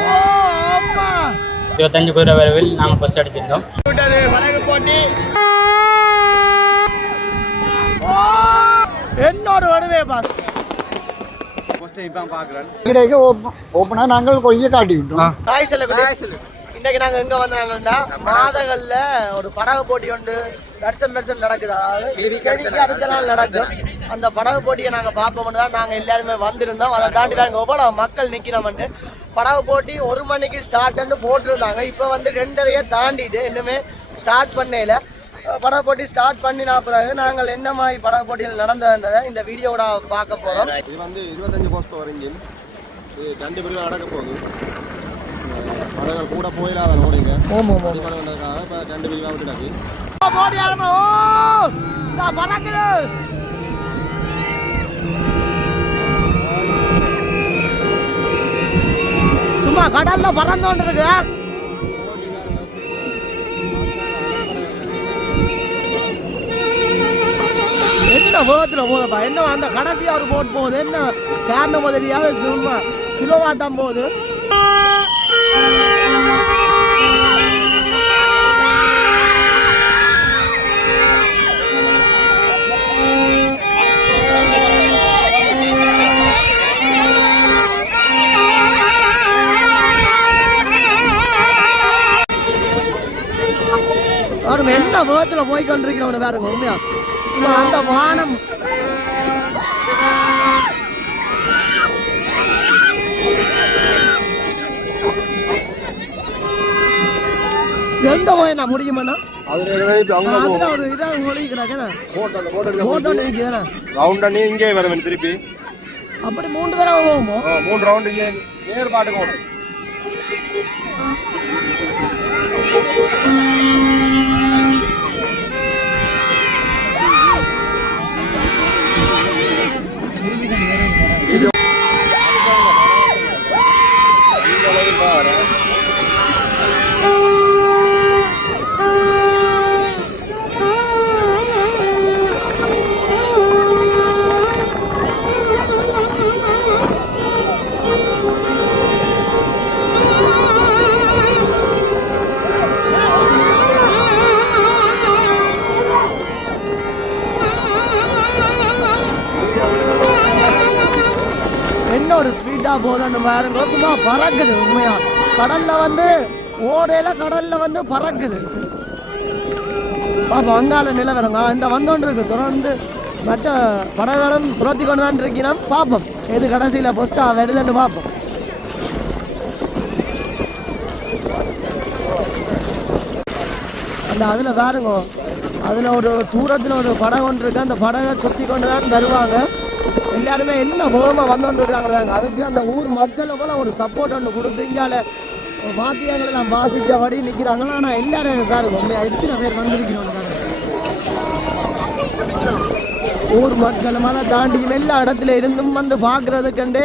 ஓ, அம்மா. இருபத்தஞ்சு குதிரை வரவில் நாங்கள் ஃபஸ்ட் அடிச்சிருந்தோம் என்னோட வருவே பாஸ் கிடைக்க ஓப்பனா நாங்கள் கொஞ்சம் தாய் செல்ல இன்னைக்கு நாங்க எங்க வந்தாங்கன்னா மாதகல்ல ஒரு படகு போட்டி உண்டு தர்சன் தர்சன் நடக்குது. அதாவது அடுத்த நாள் நடக்கும். அந்த படகு போட்டியை நாங்க பார்ப்போம்னு தான் நாங்க எல்லாருமே வந்திருந்தோம். அதை தாண்டி தான் இங்க எவ்வளவு மக்கள் நிக்கிறோம்னு. படகு போட்டி ஒரு மணிக்கு ஸ்டார்ட்னு போட்டிருந்தாங்க. இப்போ வந்து ரெண்டரையே தாண்டிட்டு இன்னுமே ஸ்டார்ட் பண்ணையில. படகு போட்டி ஸ்டார்ட் பண்ணின பிறகு நாங்கள் என்ன மாதிரி படகு போட்டிகள் நடந்ததுன்றதை இந்த வீடியோவோட பார்க்க போறோம். இது வந்து இருபத்தஞ்சு போஸ்ட் இது ரெண்டு பிரிவு நடக்க போகுது. படங்கள் கூட போயிடாத லோடிங்க அடிப்படை வந்ததுக்காக இப்போ ரெண்டு பிரிவாக விட்டுட்டாச்சு. போடி ஆரம்ப ஓ. நான் பறக்குது. சும்மா கடல்ல பறந்தோண்டு இருக்கு என்ன வேகத்துல போகுதுப்பா? என்ன அந்த கடைசியா ஒரு போட் போகுது? என்ன காரணம் முதலியாக சும்மா சிலோவா தான் போகுது? அவனுங்க என்ன வேகத்துல போய் கொண்டிருக்கிறவனு பாருங்க உண்மையா சும்மா அந்த வானம் எந்த போய் நான் முடியுமாண்ணா ஒரு இதாக ஒழிக்கிறாங்க போட்டு நினைக்கிறேன் ரவுண்ட் அண்ணி இங்கே வருவேன் திருப்பி. அப்படி மூன்று தடவை போகுமோ? மூணு ரவுண்டு இங்கே. நேர் பாட்டுக்கு ஒரு ஸ்பீடா போகுதுன்னு பாருங்க. சும்மா பறக்குது உண்மையா? கடல்ல வந்து ஓடையில கடல்ல வந்து பறக்குது. பாப்பா வங்காள நிலவரங்க. இந்த வந்தோன்றிருக்கு இருக்கு தொடர்ந்து மற்ற படங்களும் துரத்தி கொண்டு தான் இருக்கிறோம். பார்ப்போம் எது கடைசியில் ஃபஸ்ட்டாக வருதுன்னு பார்ப்போம் அந்த அதில் பாருங்க. அதில் ஒரு தூரத்தில் ஒரு படம் ஒன்று இருக்கு. அந்த படகை சுற்றி கொண்டு தான் தருவாங்க எல்லாருமே என்ன வேகமாக வந்துருக்காங்க இருக்காங்க அதுக்கு அந்த ஊர் மக்களை போல ஒரு சப்போர்ட் ஒன்று கொடுத்து இங்கால வாத்தியங்களை நான் வாசித்தபடி நிற்கிறாங்க ஆனால் எல்லாரும் சார் உண்மையாக எத்தனை பேர் வந்திருக்கிறோம் ஊர் மக்கள் மலை தாண்டியும் எல்லா இடத்துல இருந்தும் வந்து பார்க்கறதுக்கண்டே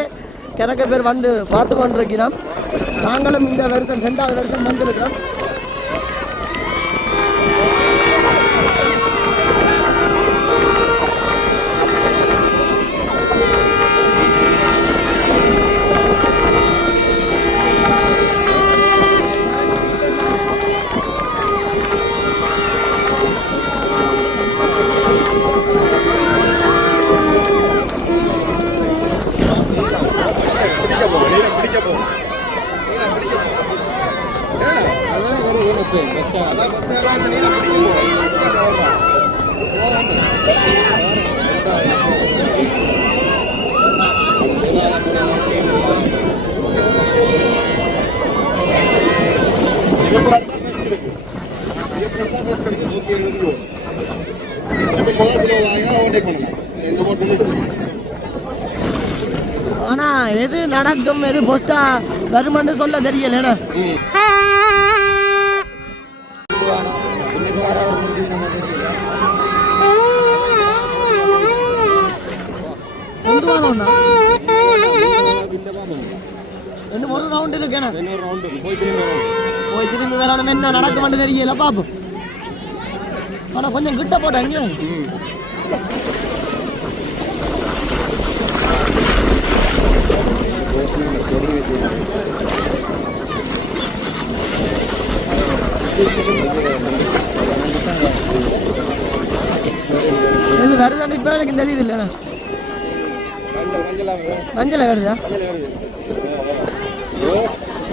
கிழக்க பேர் வந்து பார்த்து கொண்டிருக்கிறோம். நாங்களும் இந்த வருஷம் ரெண்டாவது வருஷம் வந்திருக்கிறோம். ஆனா எது நடக்கும் எது போஸ்டா வருமானு சொல்ல தெரியல இன்னும் போய் திரும்பி வரும் போய் திரும்பி வரணும் என்ன நடக்கும்னு தெரியல பாப்போம். ஆனா கொஞ்சம் கிட்ட போட்டாங்க இது வருதானே இப்போ எனக்கு தெரியுது இல்லைண்ணா. மஞ்சள் வருதா மஞ்சள் வருது. ஓ, அது மெட்ட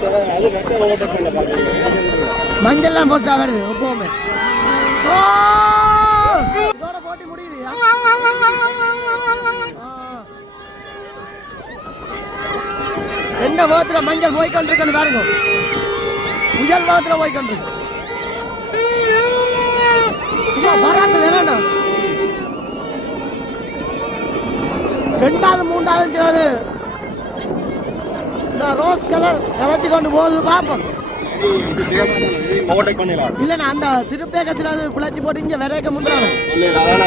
ஓட்டத்தில் பார்க்குறீங்க மஞ்சள்லாம் போஸ்டா வருது எப்பவுமே இதோட போட்டி முடியுது. என்ன விதத்துல மஞ்சள் போய் கொண்டிருக்குன்னு பாருங்க. முதல் விதத்துல போய் கொண்டிருக்கு சும்மா வராங்க வேணாண்டா ரெண்டாவது மூன்றாவது ரோஸ் கலர் கலட்டி கொண்டு போகுது பார்ப்போம். இல்லைண்ணா அந்த திருப்பே கசிலாது பிழைச்சி போட்டு இங்கே விரைக்க அதான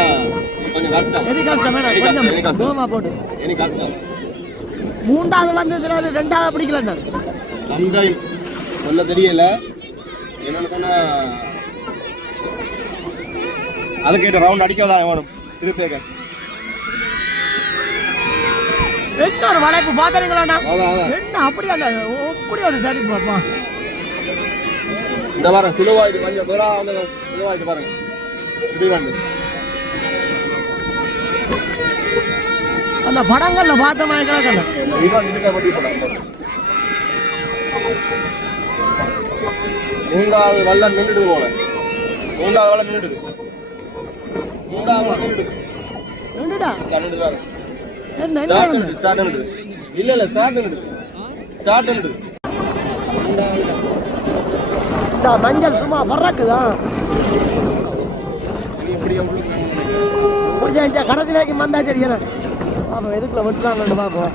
கொஞ்சம் கஷ்டம். வேணாம் கொஞ்சம் கஷ்டம்? தூரமா போட்டு மூன்றாவது வந்து சிலாது ரெண்டாவது பிடிக்கல தான் சம்டைம் சொல்ல தெரியல. என்னன்னு அதுக்கேற்ற ரவுண்ட் அடிக்கதான் வேணும் திருப்பேக்க என்ன ஒரு வளைப்பு அதான் என்ன அப்படியா அப்படி ஒரு சரி பாப்பா. இந்த பாருங்க சுழுவாயிட்டு கொஞ்சம் தூரா வந்து சுழுவாயிட்டு பாருங்க. இப்படி வந்து அந்த படங்கள்ல பார்த்த மாதிரி கிடக்கல மூன்றாவது வல்லம் நின்றுடுது போல. மூன்றாவது வல்லம் நின்றுடுது. மூன்றாவது நின்றுடுது. ரெண்டுடா நின்றுடுறாரு ஸ்டார்ட் நின்றுது இல்ல இல்ல ஸ்டார்ட் நின்றுது ஸ்டார்ட் இந்த மஞ்சள் சும்மா பறக்குதா? முடிஞ்சா கடைசி வரைக்கும் வந்தா தெரியல பாப்போம் எதுக்குள்ள விட்டுறாங்கன்னு பார்ப்போம்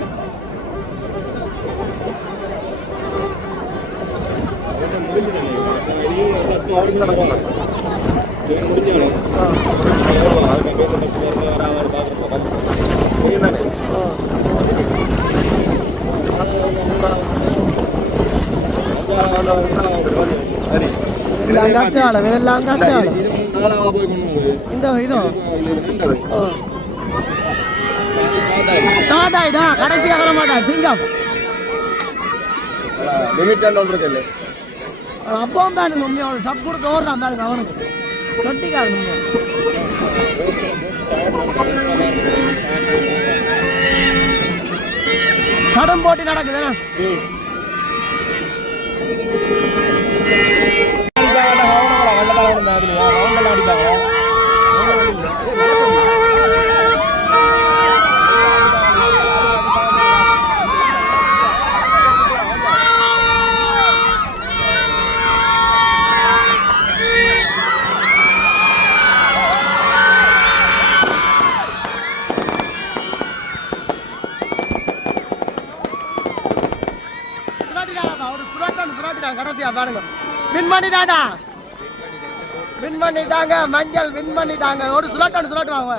எல்லாம் கஷ்டம் எல்லாம் கஷ்டம் இந்த இதோ ஓ. கடைசியா வர மாட்டான் சிங்கம் அப்பவும் பாருங்க உண்மையோட சப் கொடுத்து ஓடுறான் பாருங்க அவனுக்கு சடம் போட்டி நடக்குதுண்ணா பண்ணிட்டாடா வின் பண்ணிட்டாங்க மஞ்சள் வின் பண்ணிட்டாங்க ஒரு சுராட்டான் சுராட்டுவாங்க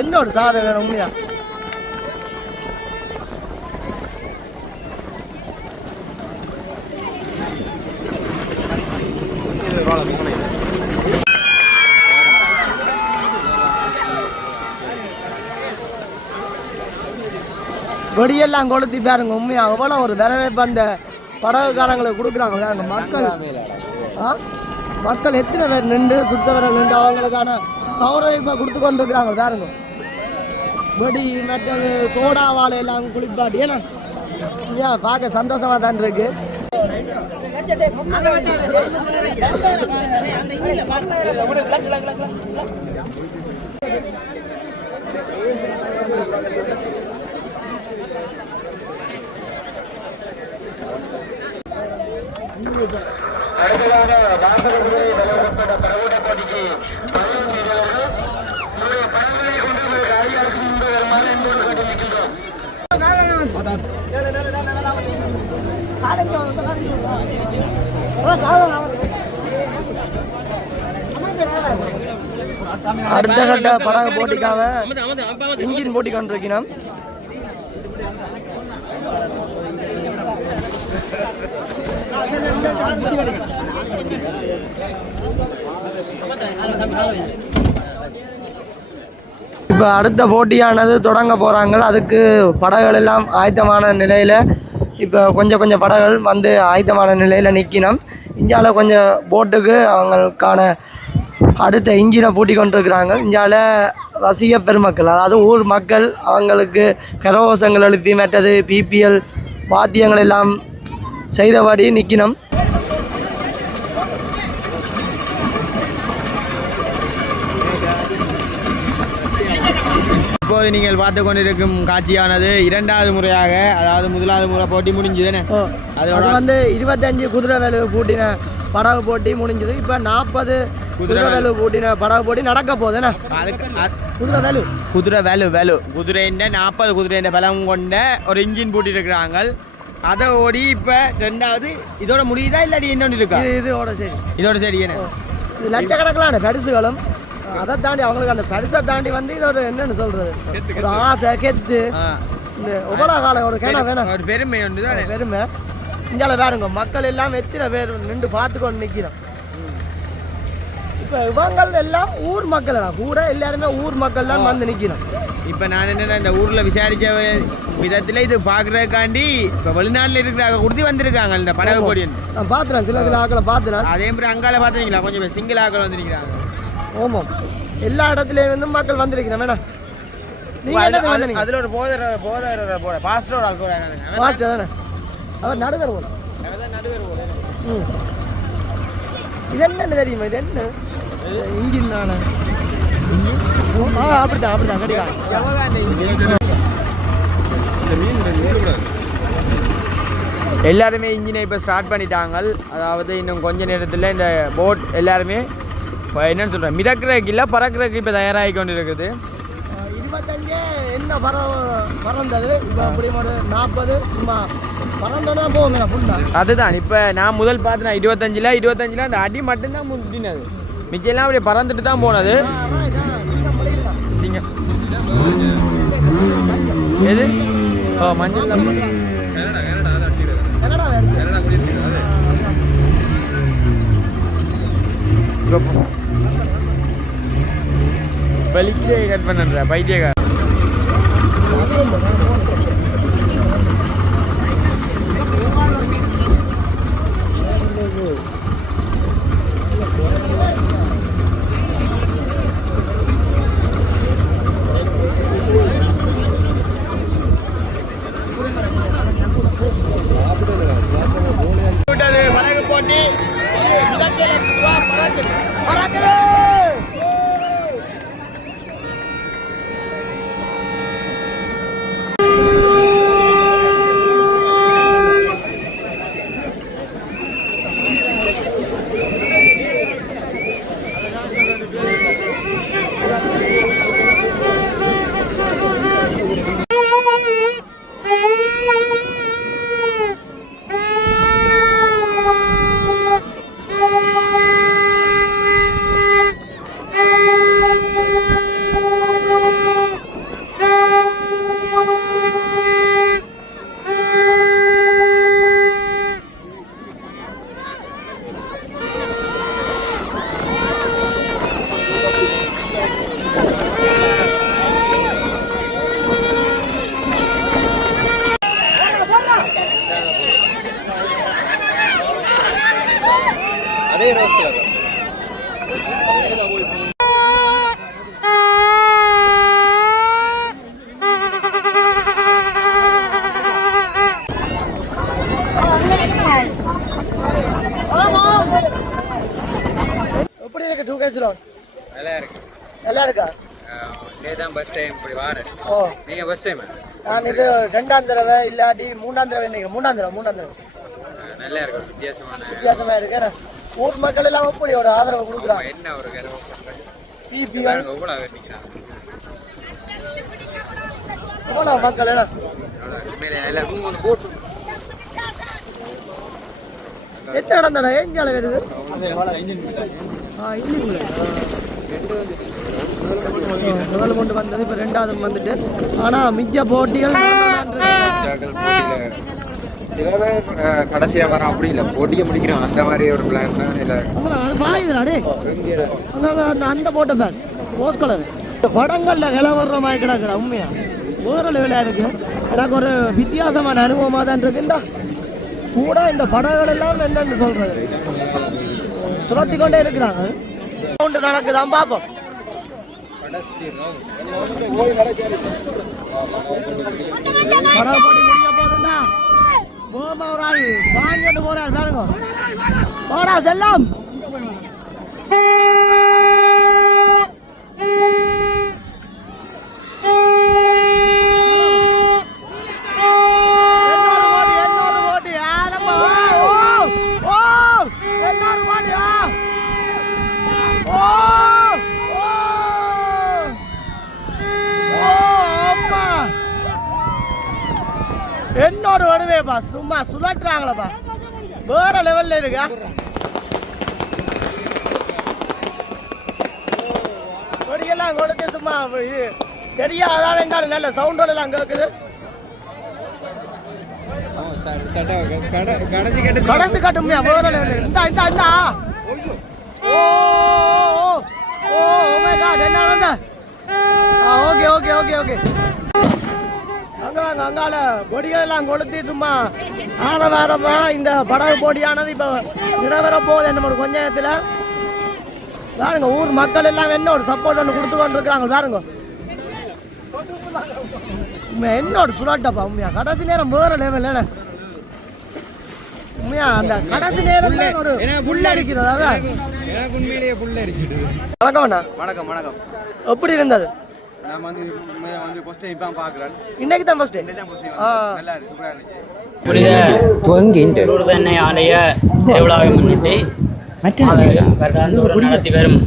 என்ன ஒரு சாதனை உண்மையா? வெடியெல்லாம் கொளுத்தி பாருங்க உண்மையாக. எவ்வளோ ஒரு வரவேற்பு அந்த படகுக்காரங்களுக்கு கொடுக்குறாங்க பாருங்க மக்கள். ஆ? மக்கள் எத்தனை பேர் நின்று சுத்தவரை நின்று அவங்களுக்கான கௌரவிப்பை கொடுத்து கொண்டு இருக்கிறாங்க பாருங்க. வெடி மற்றது சோடா வாழை எல்லாம் குளிப்பாட்டி ஏன்னா ஏன் பார்க்க சந்தோஷமா தான் இருக்கு. அடுத்த கட்ட படகு போட்டிக்காம இன்ஜின் போட்டி கொண்டிருக்கிறோம். இப்போ அடுத்த போட்டியானது தொடங்க போகிறாங்க அதுக்கு படகுகள் எல்லாம் ஆயத்தமான நிலையில் இப்போ கொஞ்சம் கொஞ்சம் படகுகள் வந்து ஆயத்தமான நிலையில் நிற்கணும் இந்தியாவில் கொஞ்சம் போட்டுக்கு அவங்களுக்கான அடுத்த இன்ஜினை பூட்டி கொண்டிருக்கிறாங்க. இந்தியாவில் ரசிக பெருமக்கள் அதாவது ஊர் மக்கள் அவங்களுக்கு கரகோசங்கள் எழுப்பி மற்றது பிபிஎல் வாத்தியங்கள் எல்லாம் செய்தபடி நிற்கணும் இப்போது நீங்கள் பார்த்து கொண்டிருக்கும் காட்சியானது இரண்டாவது முறையாக அதாவது முதலாவது முறை போட்டி முடிஞ்சுதுன்னு. அது வந்து இருபத்தஞ்சு குதிரை வேலு பூட்டின படகு போட்டி முடிஞ்சது. இப்போ நாற்பது குதிரை வேலு பூட்டின படகு போட்டி நடக்க போகுதுண்ணே குதிரை வேலு குதிரை வேலு வேலு குதிரைன்ற நாற்பது குதிரைன்ற பலம் கொண்ட ஒரு இன்ஜின் பூட்டிருக்கிறாங்க அதை ஓடி இப்போ ரெண்டாவது இதோட முடியுதா இல்லாட்டி இன்னொன்று இருக்கா? இது இதோட சரி. இதோட சரி என்ன? இது லட்சக்கணக்கிலான பரிசுகளும் அதை தாண்டி அவங்களுக்கு அந்த பரிசை தாண்டி வந்து இது ஒரு என்னன்னு சொல்றது? ஒரு ஆசை கெத்து. இந்த உபலா காலம் ஒரு கிணம் வேணும். ஒரு பெருமை ஒன்று தானே? பெருமை. இந்தியாவில் வேறுங்க மக்கள் எல்லாம் எத்தனை பேர் நின்று பார்த்து கொண்டு நிற்கிறோம் இப்போ இவங்கள் எல்லாம் ஊர் மக்கள் கூட எல்லாருமே ஊர் மக்கள் தான் வந்து நிற்கிறோம் இப்போ நான் என்ன இந்த ஊரில் விசாரித்த விதத்தில் இது பார்க்குறதுக்காண்டி இப்போ வெளிநாட்டில் இருக்கிறாங்க கொடுத்து வந்திருக்காங்க இந்த படகு போடி நான் பார்த்துறேன் சில சில ஆக்களை பார்த்துறேன் அதே மாதிரி அங்கால பார்த்துருக்கீங்களா கொஞ்சம் சிங்கிள் ஆக்கள் வந்துருக்கிறாங்க ஓமம் எல்லா இடத்துலயும் இருந்து மக்கள் வந்திருக்கிறேன் வேணா. நீங்க என்னது வந்தீங்க அதில் ஒரு போதர் போதர் போட பாஸ்டர் ஒரு ஆள் கூட மாஸ்டர் தானே? அவர் நடுவர் போல. நடுவர் போல. ம். இது என்னன்னு தெரியுமா? இது என்ன? இன்ஜின் தானே ஆ அப்படித்தான் அப்படித்தான் கடிகாரம் எல்லாருமே இன்ஜினை இப்போ ஸ்டார்ட் பண்ணிட்டாங்க அதாவது இன்னும் கொஞ்ச நேரத்தில் இந்த போட் எல்லாருமே இப்போ என்னன்னு சொல்கிறேன் மிதக்கிறதுக்கு இல்லை பறக்கிறதுக்கு இப்போ தயாராகி கொண்டு இருக்குது இருபத்தஞ்சு என்ன பறவை பறந்தது? இப்போ அப்படி ஒரு நாற்பது சும்மா பறந்தோன்னா போகும் ஃபுல்லாக அதுதான் இப்போ நான் முதல் பார்த்து நான் இருபத்தஞ்சில் இருபத்தஞ்சில் அந்த அடி மட்டும்தான் முட்டினது மிக்கெல்லாம் அப்படியே பறந்துட்டு தான் போனது. சிங்கம் எது? ஓ மஞ்சள் தான். கட் பண்ணுற பைத்தியக்கார லோன் நல்லா இருக்கு நல்லா இருக்கா இதே தான் ஃபஸ்ட் டைம் இப்படி வாரேன். ஓ. நீங்கள் ஃபஸ்ட் டைம் நான் இது ரெண்டாம் தடவை இல்லாட்டி மூணாம் தடவை நினைக்கிறேன் மூணாம் தடவை மூணாம் தடவை. நல்லா இருக்கு வித்தியாசமான வித்தியாசமா இருக்கு. ஊர் மக்கள் எல்லாம் எப்படி ஒரு ஆதரவு கொடுக்குறாங்க. என்ன ஒரு பாருங்க எவ்வளோ நிற்கிறாங்க எவ்வளோ மக்கள் என்ன இடம் தானே? எஞ்சால வருது முதல் கொண்டு வந்தது இப்போ ரெண்டாவது வந்துட்டு. ஆனால் மிச்ச போட்டிகள் சில பேர் கடைசியாக வரோம் வர அப்படி இல்லை போட்டியை முடிக்கிறோம் அந்த மாதிரி ஒரு பிளான் தான் இல்லை அது பாயுதுடா டே அந்த அந்த போட்ட பேர். ரோஸ் கலர் இந்த படங்களில் கிளவர்ற மாதிரி கிடக்குற உண்மையா? வேற லெவலாக இருக்கு. எனக்கு ஒரு வித்தியாசமான அனுபவமாக தான் இருக்குண்டா கூட இந்த படங்கள் எல்லாம் என்னன்னு சொல்கிறது துரத்தி கொண்டே இருக்கிறாங்க சவுண்டு நடக்குதான் பார்ப்போம். படம் போட்டி முடிய வாங்கிட்டு போறாரு பாருங்க. போடா செல்லம் என்னோட ஓட்டு, என்னோட ஓட்டு. யாரப்பா? ஓ, ஓ, ஓ, என்னோட ஓட்டு, ஆ. ஓ, ஓ. ஓ, அம்மா. என்னோட வருவேப்பா சும்மா சுழட்டுறாங்களப்பா வேற லெவல்ல இருக்கா கொடியெல்லாம் கொடுத்து சும்மா தெரியா தெரியாதான் என்றாலும் நல்ல சவுண்டோட எல்லாம் கேட்குது கடைசி கேட்டு கட்டுமையா? வேற இந்தா இந்தா இந்தா. Oh oh oh my god என்ன ஓகே ஓகே ஓகே ஓகே அங்க அங்கால கொடிகள் எல்லாம் கொளுத்தி சும்மா ஆரவாரமா இந்த படகு போட்டியானது இப்ப நிறைவேற போகுது என்ன கொஞ்ச நேரத்துல. பாருங்க ஊர் மக்கள் எல்லாம் என்ன ஒரு சப்போர்ட் ஒன்று கொடுத்து கொண்டு இருக்காங்க பாருங்க என்னோட சுழட்டப்பா உண்மையா? கடைசி நேரம் வேற லெவல் உண்மையா அந்த கடைசி நேரம் தான் ஒரு புள்ள அடிக்கிறது அதான். எனக்கு உண்மையிலேயே புள்ள அடிச்சுட்டு. வணக்கம் அண்ணா. வணக்கம் வணக்கம். எப்படி இருந்தது? நான் வந்து வந்து ஃபர்ஸ்ட் இப்போ பார்க்குறேன். இன்னைக்கு தான் ஃபர்ஸ்ட் ஆ. நல்லா இருக்கு சூப்பராக இருந்துச்சு. புனித லூர்து ஆலய திருவிழாவை முன்னிட்டு வருடாந்தோறும் நடத்தி வரும்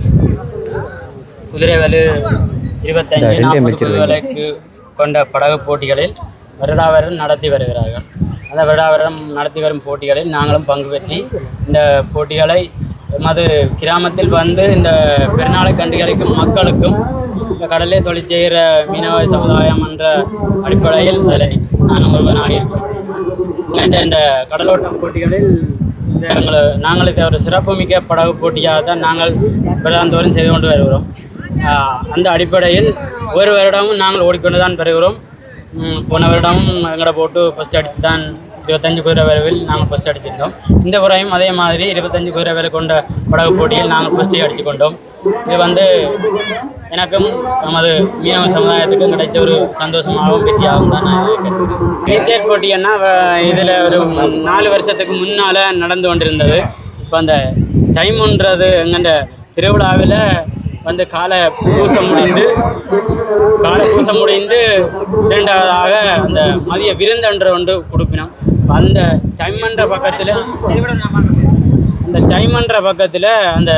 குதிரை வலு இருபத்தஞ்சு நாற்பது குதிரைகளுக்கு கொண்ட படகு போட்டிகளில் வருடாவரம் நடத்தி வருகிறார்கள். அந்த வருடாவரம் நடத்தி வரும் போட்டிகளில் நாங்களும் பங்கு பெற்றி இந்த போட்டிகளை எமது கிராமத்தில் வந்து இந்த பெருநாளை கண்டுகளிக்கும் மக்களுக்கும் இந்த கடலே தொழில் செய்கிற மீனவ சமுதாயம் என்ற அடிப்படையில் அதில் நாங்கள் ஒருவனாக இருக்கிறோம் இந்த இந்த கடலோட்டம் போட்டிகளில் எங்களை நாங்கள் இதை ஒரு சிறப்புமிக்க படகு போட்டியாக தான் நாங்கள் வருடாந்தோறும் செய்து கொண்டு வருகிறோம். அந்த அடிப்படையில் ஒரு வருடமும் நாங்கள் ஓடிக்கொண்டு தான் வருகிறோம். போன வருடமும் எங்களை போட்டு ஃபஸ்ட் அடித்து தான் இருபத்தஞ்சு குதிரை வரைவில் நாங்கள் ஃபஸ்ட் அடிச்சிருந்தோம். இந்த முறையும் அதே மாதிரி இருபத்தஞ்சு குதிரை வரை கொண்ட படகு போட்டியில் நாங்கள் ஃபஸ்ட்டே அடித்து கொண்டோம் இது வந்து எனக்கும் நமது மீனவ சமுதாயத்துக்கும் கிடைத்த ஒரு சந்தோஷமாகவும் வெற்றியாகவும் தான் நான் நினைக்கிறேன் நீச்சல் போட்டின்னா இதில் ஒரு நாலு வருஷத்துக்கு முன்னால் நடந்து கொண்டிருந்தது. இப்போ அந்த டைமுன்றது எங்கண்ட திருவிழாவில் வந்து காலை பூசம் முடிந்து காலை பூசம் முடிந்து இரண்டாவதாக அந்த மதிய விருந்தன்று ஒன்று கொடுப்பினோம். அந்த டைமன்ற பக்கத்தில் அந்த டைமன்ற பக்கத்தில் அந்த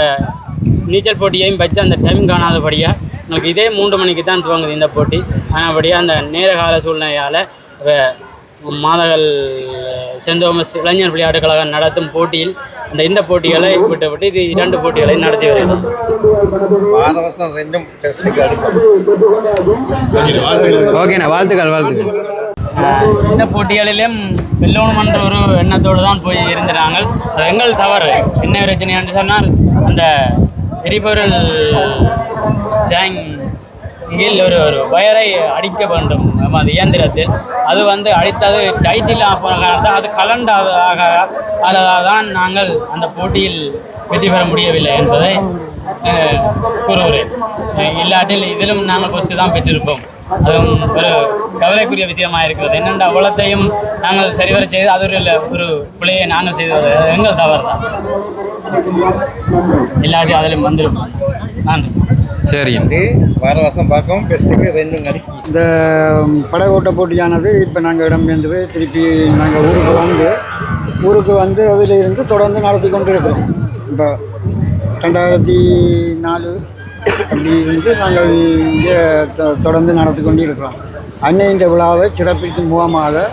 நீச்சல் போட்டியையும் வச்சு அந்த டைம் காணாதபடியாக எங்களுக்கு இதே மூன்று மணிக்கு தான் துவங்குது இந்த போட்டி. ஆனபடியாக அந்த நேரகால சூழ்நிலையால் மாதகள் சென்ட் தோமஸ் இளைஞர் விளையாட்டுக் கழகம் நடத்தும் போட்டியில் அந்த இந்த போட்டிகளை விட்டுவிட்டு இது இரண்டு போட்டிகளை நடத்தி வருகிறது. வார வருஷம் ரெண்டும் டெஸ்ட்டுக்கு அடுத்தோம் ஓகேண்ணா வாழ்த்துக்கள் வாழ்த்துக்கள். இந்த போட்டிகளிலும் வெல்லணும் என்ற ஒரு எண்ணத்தோடு தான் போய் இருந்தினாங்க அது எங்கள் தவறு. என்ன பிரச்சனை என்று சொன்னால் அந்த எரிபொருள் டேங்க் கீழ் ஒரு ஒரு வயரை அடிக்க வேண்டும். நம்ம அந்த இயந்திரத்தில். அது வந்து அடித்தது டைட்டில் போன காரணத்தால் அது கலண்டாதாக அதனால் தான் நாங்கள் அந்த போட்டியில் வெற்றி பெற முடியவில்லை என்பதை கூறுகிறேன். இல்லாட்டில் இதிலும் நாங்கள் ஃபஸ்ட்டு தான் பெற்றிருப்போம். அதுவும் ஒரு கவலைக்குரிய விஷயமாக இருக்கிறது. என்னென்ன அவ்வளத்தையும் நாங்கள் சரிவர செய்து அது ஒரு இல்ல- ஒரு பிழையை நாங்கள் செய்தது. அது எங்கள் தவறு. தான் இல்லாட்டி அதிலும் வந்துருப்போம் நன்றி. சரி. வார வருஷம் பார்க்கவும் பெஸ்ட்டுக்கு ரெண்டும் கடி இந்த படகோட்ட போட்டியானது இப்போ நாங்கள் இடம்பெயர்ந்து போய் திருப்பி நாங்கள் ஊருக்கு வந்து ஊருக்கு வந்து அதில் இருந்து தொடர்ந்து நடத்தி கொண்டு இருக்கிறோம் இப்போ ரெண்டாயிரத்தி நாலு அப்படி வந்து நாங்கள் இங்கே தொடர்ந்து நடத்தி கொண்டு இருக்கிறோம். அன்னையின் விழாவை சிறப்பிக்கும் முகமாக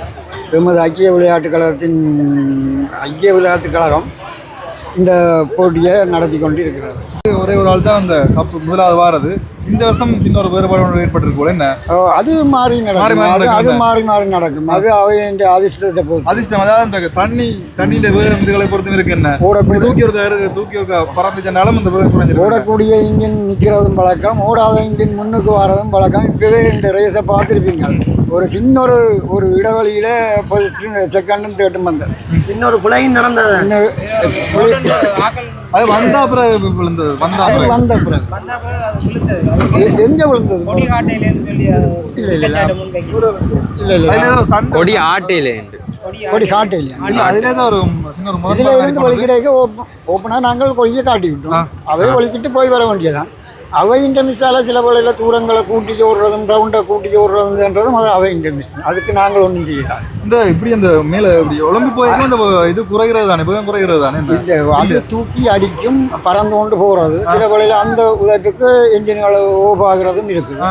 எமது ஐக்கிய விளையாட்டுக் கழகத்தின் ஐக்கிய விளையாட்டுக் கழகம் இந்த போட்டியை நடத்தி கொண்டு இருக்கிறது. ஒரே ஒரு ஆள் தான் அந்த கப்பு முதலாவது வாரது. இந்த வருஷம் சின்ன ஒரு வேறுபாடு ஒன்று ஏற்பட்டிருக்கு போல என்ன? அது மாறி மாறி நடக்கும் அது. மாறி மாறி நடக்கும். அது அவையின் அதிர்ஷ்டத்தை பொறுத்து. அதிர்ஷ்டம் அதாவது இந்த தண்ணி தண்ணியில வேறு இதுகளை பொறுத்து இருக்கு என்ன? ஓடக்கூடிய தூக்கி ஒரு தூக்கி ஒரு பறந்து சென்றாலும் இந்த வேறு ஓடக்கூடிய இன்ஜின் நிற்கிறதும் பழக்கம் ஓடாத இன்ஜின் முன்னுக்கு வரதும் பழக்கம். இப்பவே இந்த ரேஸை பார்த்துருப்பீங்க. ஒரு சின்ன ஒரு ஒரு இடைவெளியில செகண்டும் தேட்டும் வந்தேன். இன்னொரு குலையும் நடந்தது. அது வந்தா விழுந்தது வந்தா அது அப்புறம் வந்த பிறகு. எங்க விழுந்தது? இல்ல இல்ல இல்ல இல்ல இல்ல. அதுல ஏதோ சண்டை கொடி ஆட்டையில கொடி காட்டு இல்லையா இல்ல, அதுல ஏதோ ஒரு சின்ன ஒரு இதுல முரண்பாடு இருந்து மாதிரி ஒழிக்கிறதுக்கு ஓப்பன் ஓப்பனாக நாங்கள் கொடியை காட்டி விட்டோம் அவை ஒழிக்கிட்டு போய் வர வேண்டியதான் அவை இந்த மிஸ்ஸால சில வேளையில தூரங்களை கூட்டிக்கு ஓடுறதும் ரவுண்டை கூட்டிக்கு ஓடுறதுன்றதும் அது அவை இந்த மிஸ் அதுக்கு நாங்கள் ஒன்றும் செய்யலாம் இந்த இப்படி அந்த மேல இப்படி உழம்பு போயிருக்கும் இந்த இது குறைகிறது தானே இப்போ குறைகிறது தானே இல்லை அது தூக்கி அடிக்கும் பறந்து கொண்டு போகிறது சில வேளையில அந்த உதட்டுக்கு என்ஜின்கள் ஓஃப் ஆகுறதும் இருக்குது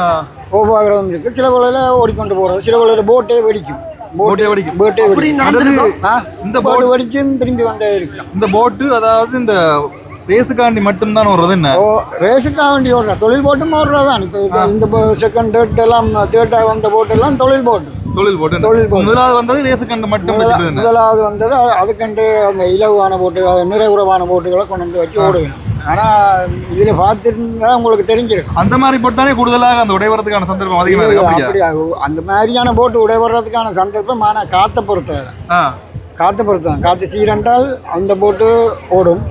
ஓஃப் ஆகுறதும் இருக்குது சில வேளையில ஓடிக்கொண்டு போகிறது சில வேளையில போட்டே வெடிக்கும். போட்டே வெடிக்கும். இந்த போட்டு போட் வெடிச்சும் திரும்பி வந்தே இருக்கு இந்த போட்டு அதாவது இந்த ரேஸுக்காண்டி மட்டும்தான் வர்றது என்ன? ஓ ரேஸுக்காக வேண்டி ஓடுற. தொழில் போட்டும் ஓடுறதான். இப்போ இந்த செகண்ட் தேர்ட் எல்லாம் தேர்ட்டாக வந்த போட்டு எல்லாம் தொழில் போட்டு. தொழில் போட்டு தொழில் போட்டு. முதலாவது வந்தது ரேஸுக்காண்டி மட்டும்? முதலாவது வந்தது அது- அதுக்கண்டு அந்த இலவான போட்டு நிறைவுறவான போட்டுகளை கொண்டு வந்து வச்சு ஓடுவேன். ஆனால் இதில் பார்த்துருந்தா உங்களுக்கு தெரிஞ்சிருக்கும். அந்த மாதிரி போட்டாலே கூடுதலாக அந்த உடைவரத்துக்கான சந்தர்ப்பம் அதிகமாக அப்படியா? அந்த மாதிரியான போட்டு உடைவறதுக்கான சந்தர்ப்பம் ஆனால் காற்றை பொறுத்த காற்றை பொறுத்து தான் காற்று சீரண்டால் அந்த போட்டு ஓடும்.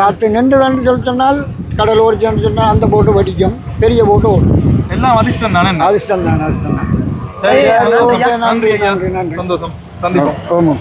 காற்று நின்றுதான்னு சொல்லி சொன்னால் கடல் ஓடிச்சுன்னு சொன்னால் அந்த போட்டு வெடிக்கும். பெரிய போட்டு ஓடும். எல்லாம் அதிர்ஷ்டம் தானே? அதிர்ஷ்டம் தான் அதிர்ஷ்டம் தான். சரி நன்றி நன்றி. நன்றி சந்தோஷம். சந்திப்போம்.